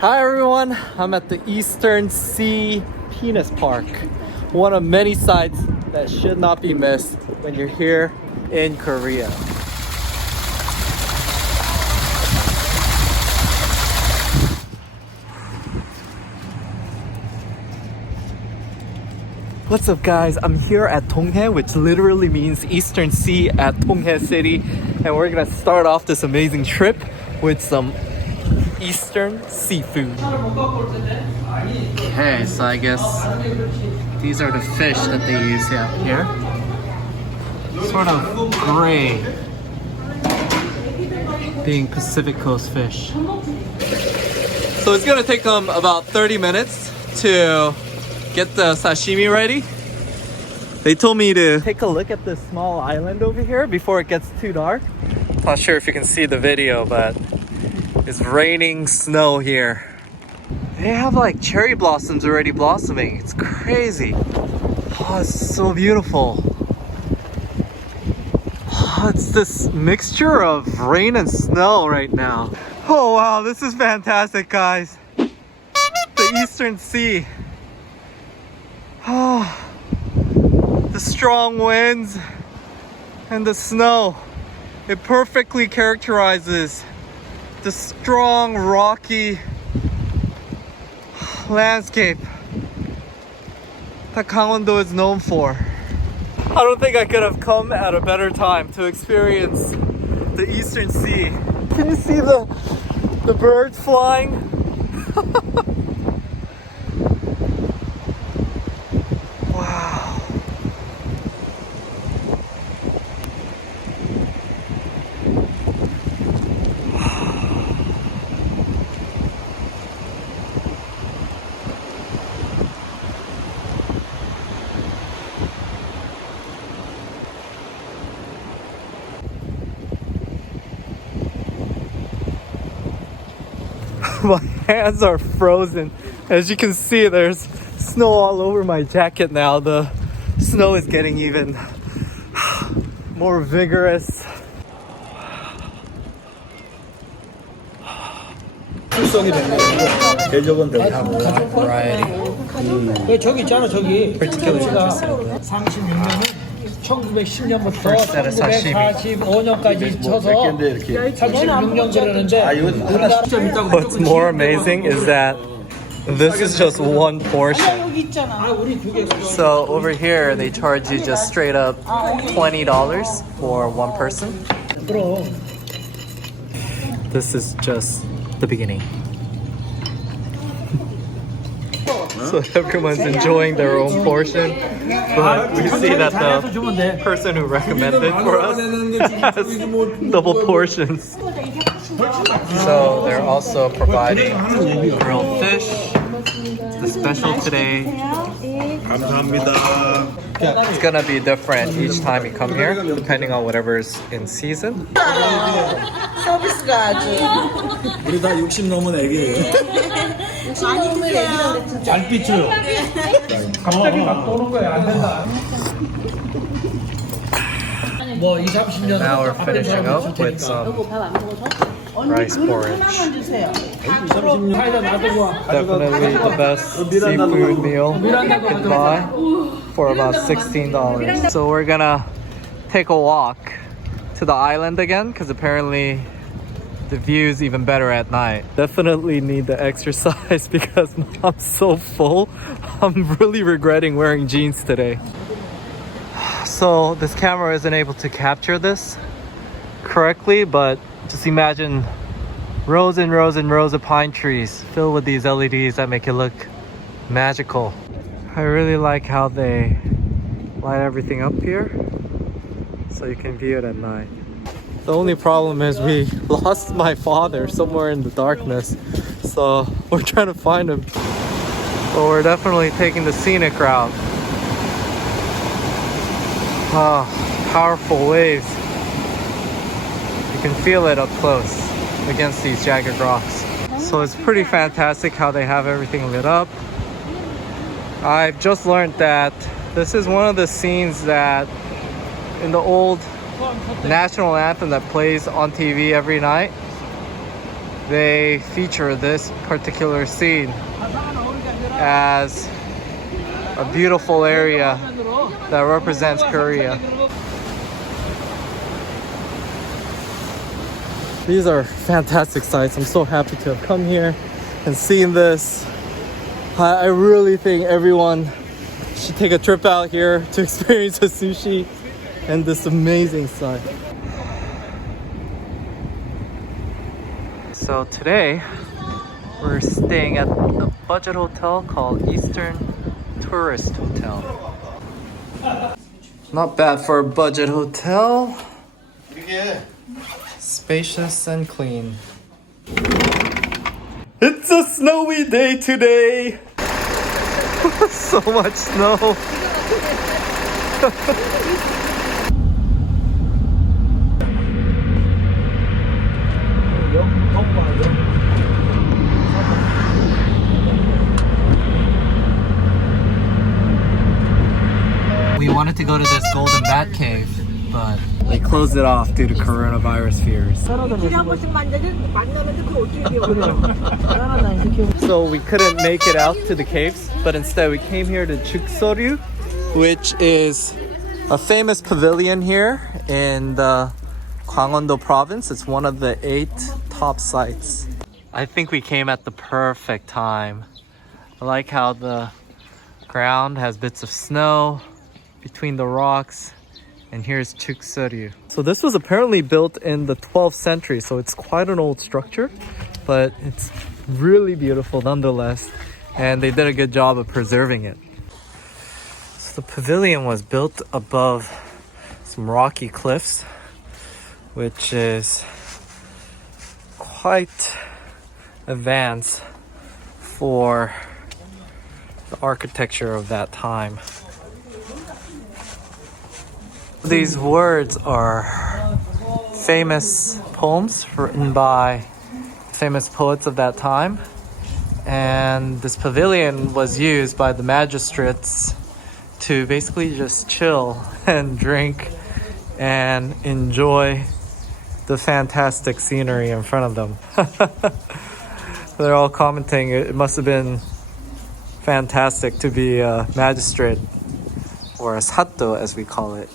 Hi everyone, I'm at the Eastern Sea Penis Park. One of many sites that should not be missed when you're here in Korea. What's up guys, I'm here at Donghae, which literally means Eastern Sea at Donghae City. And we're gonna start off this amazing trip with some Eastern seafood. Okay, so I guess these are the fish that they use out here. Sort of gray, being Pacific Coast fish. So it's gonna take them about 30 minutes to get the sashimi ready. They told me to take a look at this small island over here before it gets too dark. Not sure if you can see the video, but it's raining snow here. They have like cherry blossoms already blossoming. It's crazy. Oh, it's so beautiful. Oh, it's this mixture of rain and snow right now. Oh wow, this is fantastic guys. The Eastern Sea. Oh, the strong winds and the snow. It perfectly characterizes the strong, rocky landscape that Gangwondo is known for. I don't think I could have come at a better time to experience the Eastern Sea. Can you see the birds flying? Wow. My hands are frozen. As you can see, there's snow all over my jacket now. The snow is getting even more vigorous. Variety. 저기 있잖아 저기. Particular interest. 36년은 1910년부터 First set of sashimi. 1945년까지 쳐서 36년 그러는데 우리나라 좀 있다고. What's more amazing is that this is just one portion. So over here they charge you just straight up $20 for one person. This is just the beginning. So everyone's enjoying their own portion, but we see that the person who recommended for us has double portions. So they're also providing grilled fish. The special today. It's gonna be different each time you come here, depending on whatever's in season. 서비스가 아주 우리 다 60 넘은 애기예요. 알피죠. 갑자기 막 도는 거야. 안 된다. 뭐 2, 30년. Now we're finishing up with some rice porridge. Definitely the best seafood meal you can buy for about $16. So we're gonna take a walk to the island again because apparently the view is even better at night. Definitely need the exercise because I'm so full. I'm really regretting wearing jeans today. So this camera isn't able to capture this correctly, but just imagine rows and rows and rows of pine trees filled with these LEDs that make it look magical. I really like how they light everything up here so you can view it at night. The only problem is we lost my father somewhere in the darkness, so we're trying to find him. But we're definitely taking the scenic route. Ah, powerful waves. You can feel it up close against these jagged rocks. So it's pretty fantastic how they have everything lit up. I've just learned that this is one of the scenes that in the old national anthem that plays on TV every night. they feature this particular scene as a beautiful area that represents Korea. These are fantastic sights. I'm so happy to have come here and seen this. I really think everyone should take a trip out here to experience the sushi and this amazing sight. So today we're staying at a budget hotel called Eastern Tourist Hotel. Not bad for a budget hotel. Spacious and clean. It's a snowy day today. So much snow. We wanted to go to this golden bat cave, but they closed it off due to coronavirus fears. So we couldn't make it out to the caves, but instead we came here to Chuksoryu, which is a famous pavilion here in the Gangwondo province. It's one of the 8 top sites. I think we came at the perfect time. I like how the ground has bits of snow between the rocks, and here's Chuksoryu. So this was apparently built in the 12th century, so it's quite an old structure, but it's really beautiful nonetheless, and they did a good job of preserving it. So the pavilion was built above some rocky cliffs, which is quite advanced for the architecture of that time. These words are famous poems written by famous poets of that time, and this pavilion was used by the magistrates to basically just chill and drink and enjoy the fantastic scenery in front of them. They're all commenting it must have been fantastic to be a magistrate, or a sato as we call it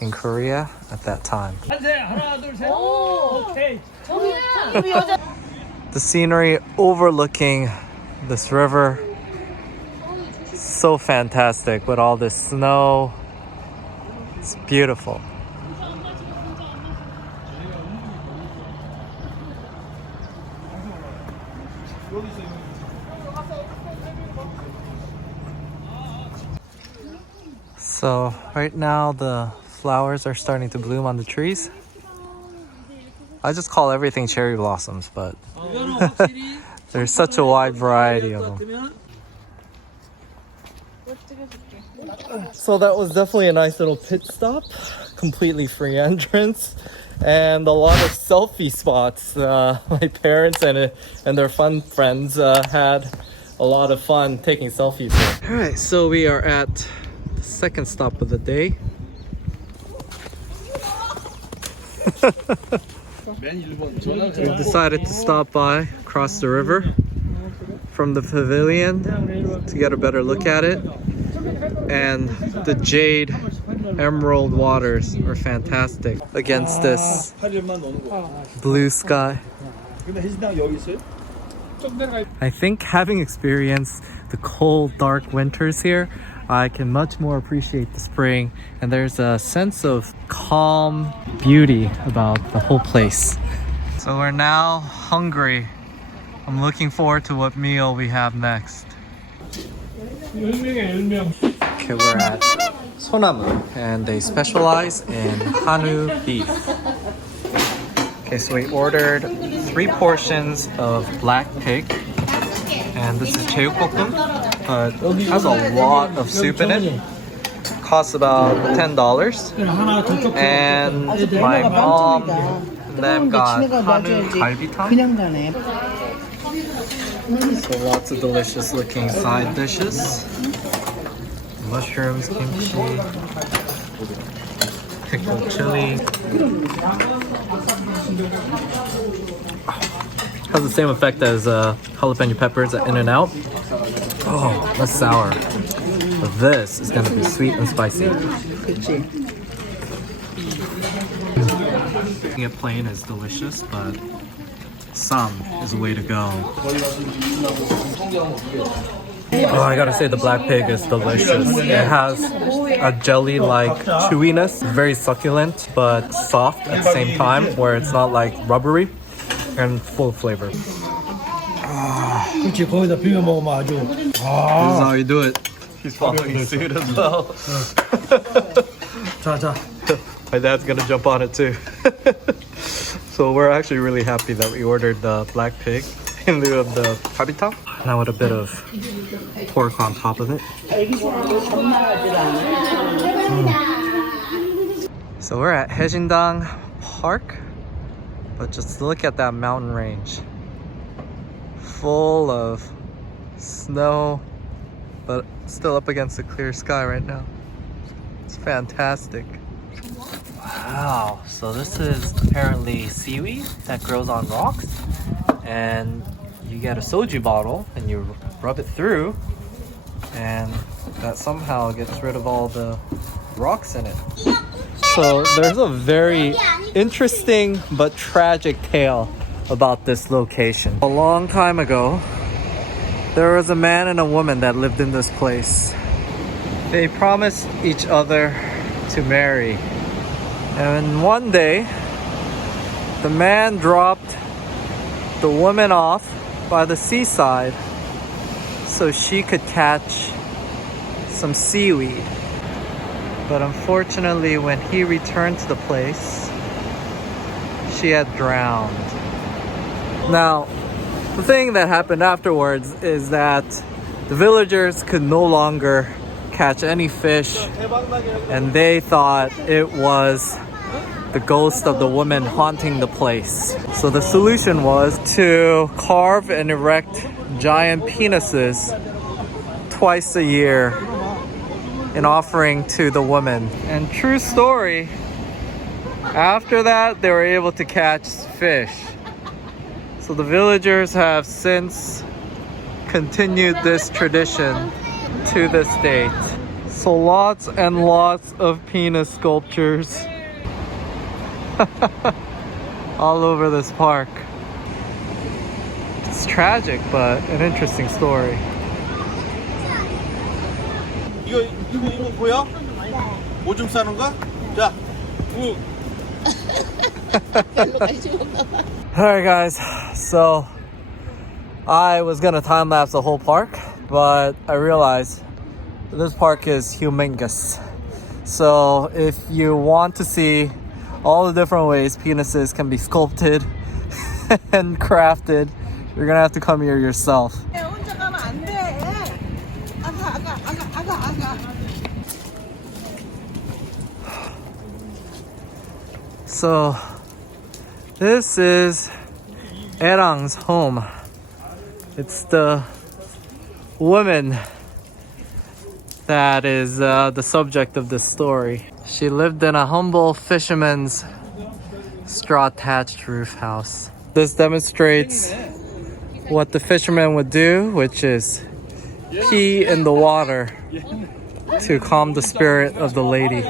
in Korea at that time. The scenery overlooking this river, so fantastic with all this snow. It's beautiful. So right now the flowers are starting to bloom on the trees. I just call everything cherry blossoms, but there's such a wide variety of them. So that was definitely a nice little pit stop. Completely free entrance and a lot of selfie spots. My parents and their fun friends had a lot of fun taking selfies here. Alright, so we are at the second stop of the day. We decided to stop by, cross the river from the pavilion to get a better look at it. And the jade emerald waters are fantastic against this blue sky. I think having experienced the cold, dark winters here, I can much more appreciate the spring, and there's a sense of calm beauty about the whole place. So we're now hungry. I'm looking forward to what meal we have next. Okay, we're at Sonamu, and they specialize in Hanu beef. Okay, so we ordered 3 portions of black pig, and this is 제육볶음. It has a lot of soup in it. Costs about $10. And my mom and them got Hanu 갈비탕. So lots of delicious looking side dishes. Mushrooms, kimchi, pickled chili. Has the same effect as jalapeno peppers at In-N-Out. Oh, that's sour. But this is gonna be sweet and spicy. 그치. Eating it plain is delicious, but some is the way to go. Oh, I gotta say the black pig is delicious. It has a jelly-like chewiness, very succulent but soft at the same time, where it's not like rubbery and full of flavor. 그렇지 거기다 비벼 먹으면 아주. This is how you do it. He's following suit as well. 자. My dad's gonna jump on it too. So we're actually really happy that we ordered the black pig in lieu of the kabita. Now with a bit of pork on top of it. So we're at Haesindang Park, but just look at that mountain range. Full of snow, but still up against the clear sky right now. It's fantastic. Wow, so this is apparently seaweed that grows on rocks, and you get a soju bottle and you rub it through, and that somehow gets rid of all the rocks in it. So there's a very interesting but tragic tale about this location. A long time ago, there was a man and a woman that lived in this place. They promised each other to marry. And one day, the man dropped the woman off by the seaside so she could catch some seaweed. But unfortunately, when he returned to the place, she had drowned. Now, the thing that happened afterwards is that the villagers could no longer catch any fish, and they thought it was the ghost of the woman haunting the place. So the solution was to carve and erect giant penises twice a year in offering to the woman. And true story, after that they were able to catch fish. So the villagers have since continued this tradition to this date. So lots and lots of penis sculptures all over this park. It's tragic, but an interesting story. 이거 보여? 오줌 싸는 거? 자, Alright guys, so I was gonna time lapse the whole park, but I realized this park is humongous. So if you want to see all the different ways penises can be sculpted and crafted, you're gonna have to come here yourself. So this is Erang's home. It's the woman that is the subject of this story. She lived in a humble fisherman's straw-thatched roof house. This demonstrates what the fisherman would do, which is pee in the water to calm the spirit of the lady.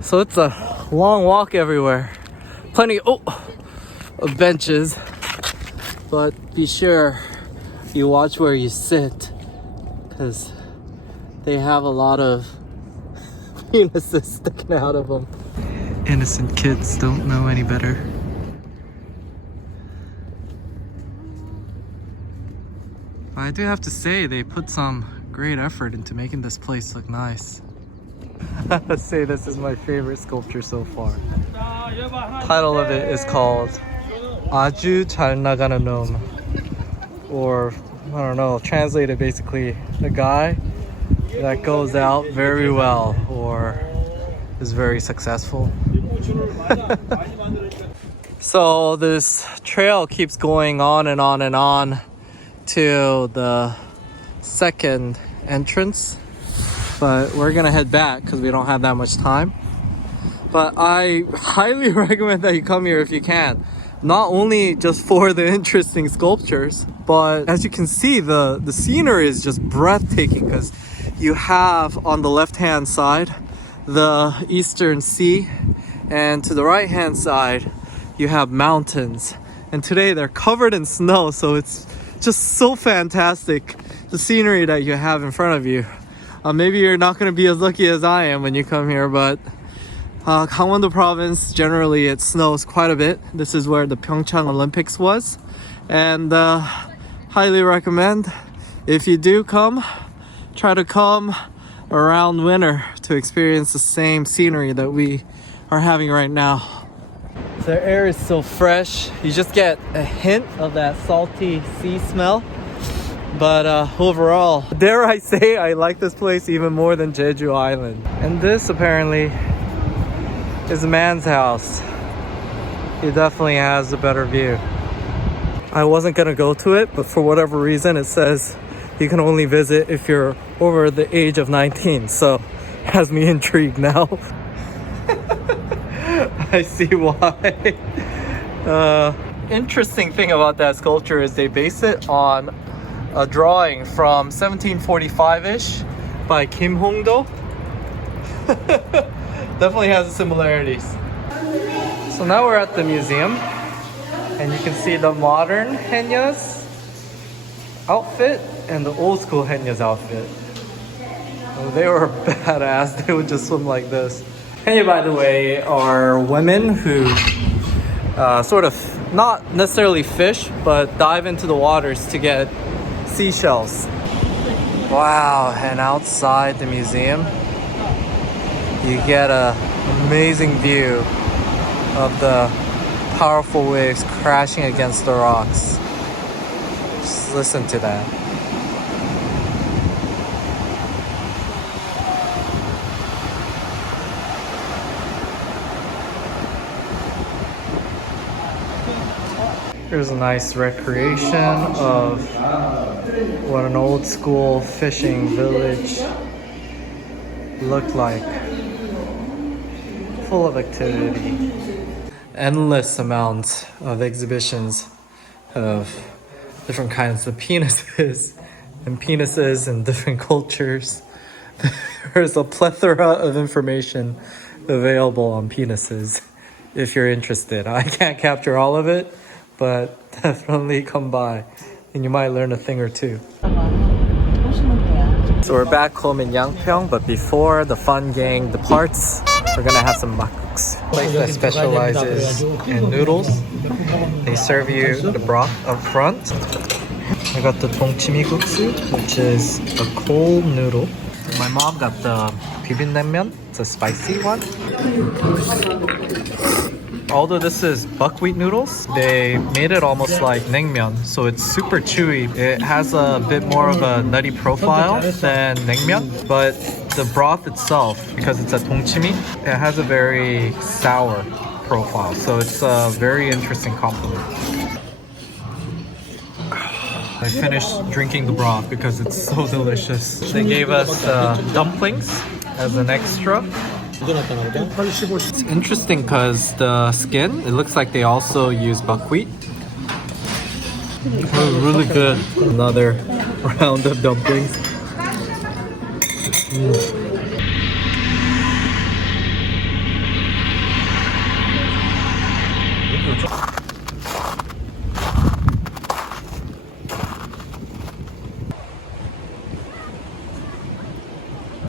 So it's a long walk everywhere. Plenty of benches, but be sure you watch where you sit, because they have a lot of penises sticking out of them. Innocent kids don't know any better. I do have to say, they put some great effort into making this place look nice. Let's say this is my favorite sculpture so far. Title of it is called 아주 잘 나가는 놈, or I don't know, translated basically the guy that goes out very well or is very successful. So this trail keeps going on and on and on to the second entrance, but we're gonna head back because we don't have that much time. But I highly recommend that you come here if you can. not only just for the interesting sculptures, but as you can see, the scenery is just breathtaking because you have on the left hand side the Eastern Sea, and to the right hand side you have mountains, and today they're covered in snow, so it's just so fantastic, the scenery that you have in front of you. Maybe you're not going to be as lucky as I am when you come here, but Gangwondo province, generally it snows quite a bit. This is where the Pyeongchang Olympics was, and highly recommend, if you do come, try to come around winter to experience the same scenery that we are having right now. The air is so fresh, you just get a hint of that salty sea smell. But overall, dare I say, I like this place even more than Jeju Island. And this apparently is a man's house. He definitely has a better view. I wasn't gonna go to it, but for whatever reason it says you can only visit if you're over the age of 19, so it has me intrigued now. I see why. Interesting thing about that sculpture is they base it on a drawing from 1745-ish by Kim Hong-do. Definitely has similarities. So now we're at the museum, and you can see the modern Haenya's outfit and the old school Haenya's outfit. They were badass. They would just swim like this. Haenya, by the way, are women who sort of not necessarily fish, but dive into the waters to get seashells. Wow, and outside the museum, you get an amazing view of the powerful waves crashing against the rocks. Just listen to that. Here's a nice recreation of what an old school fishing village looked like. Full of activity. Endless amounts of exhibitions of different kinds of penises and penises in different cultures. There's a plethora of information available on penises if you're interested. I can't capture all of it, but definitely come by and you might learn a thing or two. So we're back home in Yangpyeong, but before the fun gang departs, we're gonna have some makgeuk's. Place that specializes in noodles. They serve you the broth up front. I got the dongchimi-guksu, which is a cold noodle. My mom got the bibimbap, it's a spicy one. Although this is buckwheat noodles, they made it almost like naengmyeon, so it's super chewy. It has a bit more of a nutty profile than naengmyeon, but the broth itself, because it's a dongchimi, it has a very sour profile, so it's a very interesting compliment. I finished drinking the broth because it's so delicious. They gave us dumplings as an extra. It's interesting because the skin, it looks like they also use buckwheat. Oh, really good. Another round of dumplings.